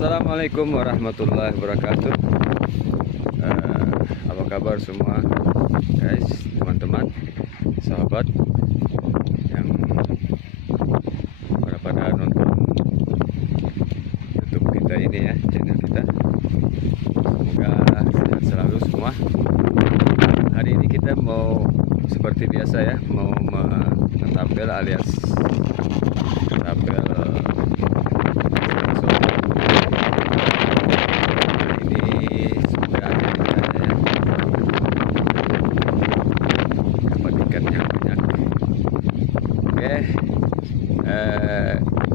Assalamualaikum warahmatullahi wabarakatuh. Apa kabar semua guys, teman-teman, sahabat yang pada nonton YouTube kita ini ya, channel kita. Semoga sehat selalu semua. Hari ini kita mau seperti biasa ya, mau menetapel alias menetapel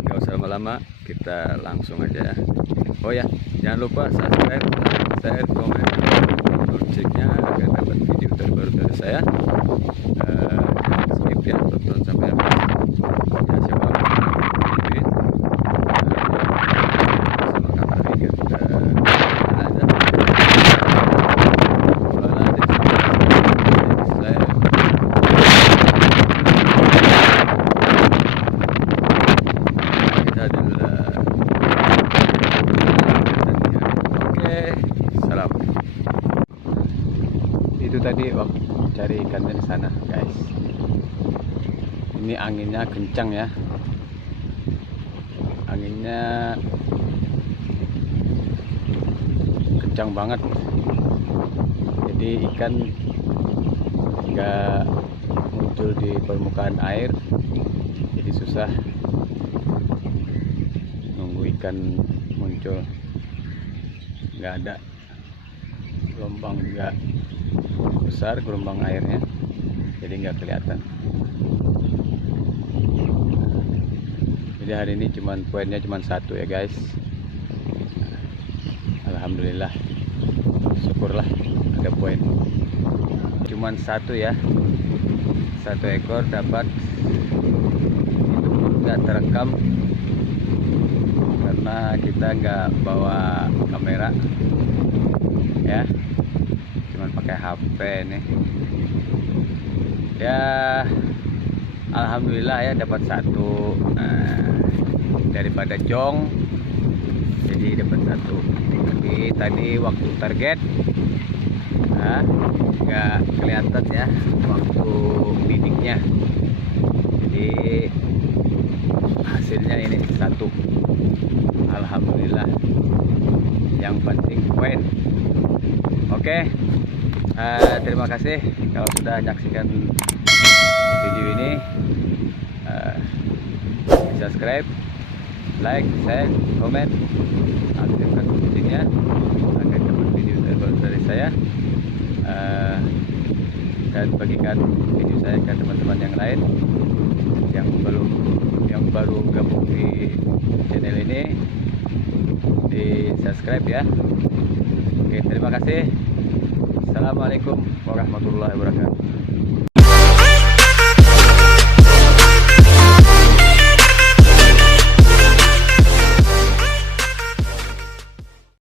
nggak usah lama-lama, kita langsung aja. Oh ya, jangan lupa subscribe, share, komen, loncengnya agar dapat video terbaru dari saya. Jangan skip ya, tonton sampai habis. Ya, siapa ini sama kakak kita ada. Itu tadi waktu cari ikannya di sana guys. Ini anginnya kencang ya, anginnya kencang banget, jadi ikan nggak muncul di permukaan air, jadi susah nunggu ikan muncul. Nggak ada gelombang, nggak besar gelombang airnya, jadi nggak kelihatan. Jadi hari ini poinnya cuman satu ya guys. Alhamdulillah, syukurlah ada poin. Cuman satu ya, satu ekor dapat. Itu pun nggak terekam karena kita nggak bawa kamera ya, cuman pakai HP nih ya. Alhamdulillah ya, dapat satu. Daripada jong jadi dapat satu. Tapi tadi waktu target nggak kelihatan ya waktu bibitnya, jadi hasilnya ini satu. Alhamdulillah, yang penting poin. Oke, terima kasih kalau sudah menyaksikan video ini. Subscribe, like, share, komen, aktifkan loncengnya agar dapat video terbaru dari saya, dan bagikan video saya ke teman-teman yang lain yang baru gabung di channel ini. Di subscribe ya. Oke, terima kasih. Assalamualaikum warahmatullahi wabarakatuh.